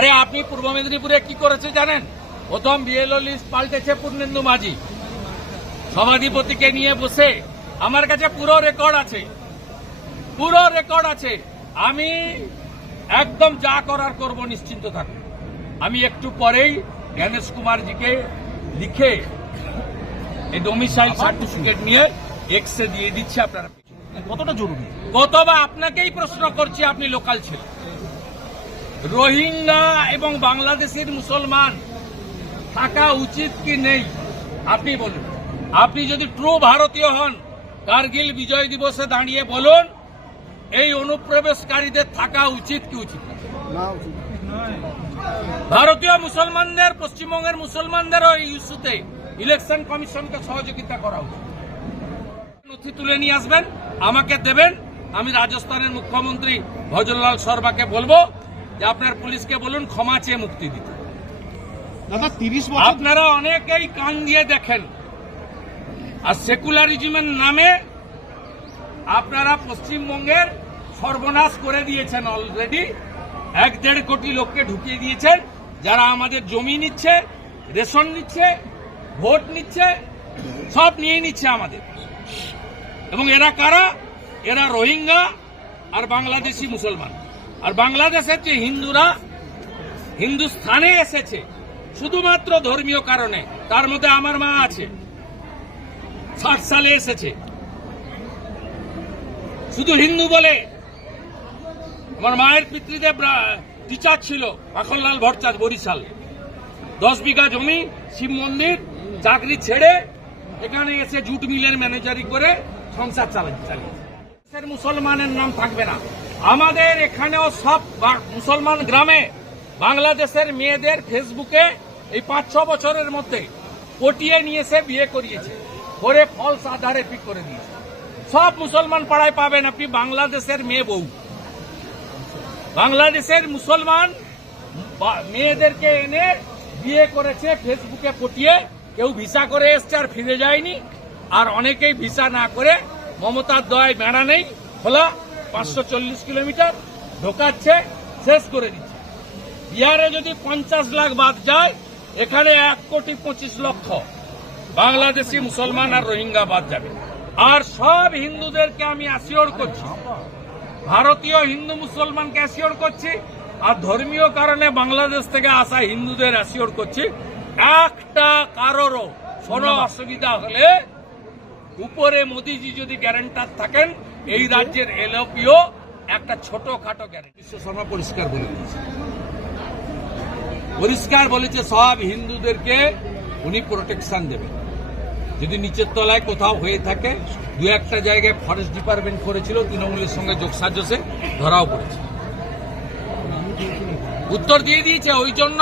আরে আপনি পূর্ব মেদিনীপুরে কি করেছে জানেন? প্রথম বিএলও লিস্ট পাল্টেছে পূর্ণেন্দু মাঝি, সভাধিপতিকে নিয়ে বসে। আমার কাছে পুরো রেকর্ড আছে, আমি একদম যা করার করব, নিশ্চিন্ত থাকুন। আমি একটু পরেই জ্ঞানেশ কুমারজিকে লিখে এই ডোমিসাইল সার্টিফিকেট নিয়ে এক্সে দিয়ে দিচ্ছি। আপনারা কতটা জরুরি? কতবা আপনাকেই প্রশ্ন করছি, আপনি লোকাল ছিলেন। রোহিঙ্গা এবং বাংলাদেশের মুসলমান থাকা উচিত কি নেই আপনি বলুন। আপনি যদি ট্রু ভারতীয় হন, কার্গিল বিজয় দিবসে দাঁড়িয়ে বলুন এই অনুপ্রবেশকারীদের থাকা উচিত কি উচিত না? ভারতীয় মুসলমানদের, পশ্চিমবঙ্গের মুসলমানদেরও এই ইস্যুতে ইলেকশন কমিশনকে সহযোগিতা করা উচিত। নথি তুলে নিয়ে আসবেন, আমাকে দেবেন। আমি রাজস্থানের মুখ্যমন্ত্রী ভজনলাল শর্মাকে বলবো যে আপনার পুলিশকে বলুন ক্ষমা চেয়ে মুক্তি দিতে। দাদা 30 বছর আপনারা অনেকেই কান দিয়ে দেখেন, আর সেকুলারিজমের নামে আপনারা পশ্চিমবঙ্গের সর্বনাশ করে দিয়েছেন। অলরেডি 1-1.5 কোটি লোককে ঢুকিয়ে দিয়েছেন, যারা আমাদের জমি নিচ্ছে, রেশন নিচ্ছে, ভোট নিচ্ছে, সব নিয়ে নিচ্ছে আমাদের। এবং এরা কারা? এরা রোহিঙ্গা আর বাংলাদেশি মুসলমান। আর বাংলাদেশের যে হিন্দুরা হিন্দুস্থানে এসেছে শুধুমাত্র ধর্মীয় কারণে, তার মধ্যে আমার মা আছে, 60 সালে এসেছে শুধু হিন্দু বলে। আমার মায়ের পিতৃদেব টিচার ছিল, মাখনলাল ভট্টাচার্য, বরিশাল। 10 বিঘা জমি, শিব মন্দির, চাকরি ছেড়ে এখানে এসে জুট মিলের ম্যানেজারি করে সংসার চালিয়েছে। মুসলমানের নাম থাকবে না। আমাদের এখানেও সব মুসলমান গ্রামে বাংলাদেশের মেয়েদের ফেসবুকে এই 5-6 বছরের মধ্যে পটিয়ে নিয়ে এসে বিয়ে করিয়েছে, করে ফলস আধারে পিক করে দিয়েছে। সব মুসলমান পাড়ায় পাবেন আপনি বাংলাদেশের মেয়ে বউ। বাংলাদেশের মুসলমান মেয়েদেরকে এনে বিয়ে করেছে ফেসবুকে পটিয়ে। কেউ ভিসা করে এসছে আর ফিরে যায়নি, আর অনেকেই ভিসা না করে মমতার দয়ায় বেড়া নেই খোলা 540 কিলোমিটার ঢোকাচ্ছে, শেষ করে দিচ্ছে। বিহারে যদি 50 লাখ বাদ যায়, এখানে 1,25,00,000 বাংলাদেশি মুসলমান আর রোহিঙ্গা বাদ যাবে। আর সব হিন্দুদেরকে আমি অ্যাসিওর করছি, ভারতীয় হিন্দু মুসলমানকে অ্যাসিওর করছি, আর ধর্মীয় কারণে বাংলাদেশ থেকে আসা হিন্দুদের অ্যাসিওর করছি, একটা কারোরও কোনো অসুবিধা হলে উপরে মোদিজি যদি গ্যারান্টার থাকেন, এই রাজ্যের এলওপিও একটা ছোটখাটো গ্যারান্টি। বিশ্ব শর্মা পরিষ্কার বলেছে সব হিন্দুদেরকে উনি প্রোটেকশন দেবেন। যদি নিচের তলায় কোথাও হয়ে থাকে, 2-1টা জায়গায় ফরেস্ট ডিপার্টমেন্ট করেছিল, তৃণমূলের সঙ্গে যোগসাজশে ধরাও পড়েছে, উত্তর দিয়ে দিয়েছে। ওই জন্য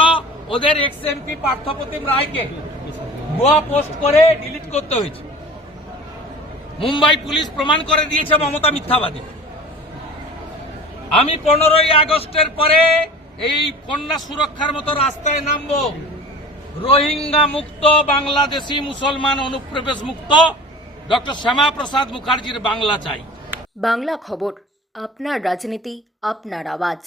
ওদের এক্স এমপি পার্থপ্রতিম রায়কে ভুয়া পোস্ট করে ডিলিট করতে হয়েছে। মুম্বাই পুলিশ প্রমাণ করে দিয়েছে মমতা মিথ্যাবাদী। আমি 15ই আগস্টের পরে এই কন্যা সুরক্ষার মতো রাস্তায় নামবো। রোহিঙ্গা মুক্ত, বাংলাদেশি মুসলমান অনুপ্রবেশ মুক্ত, ডক্টর শ্যামা প্রসাদ মুখার্জির বাংলা চাই। বাংলা খবর, আপনার রাজনীতি, আপনার আওয়াজ।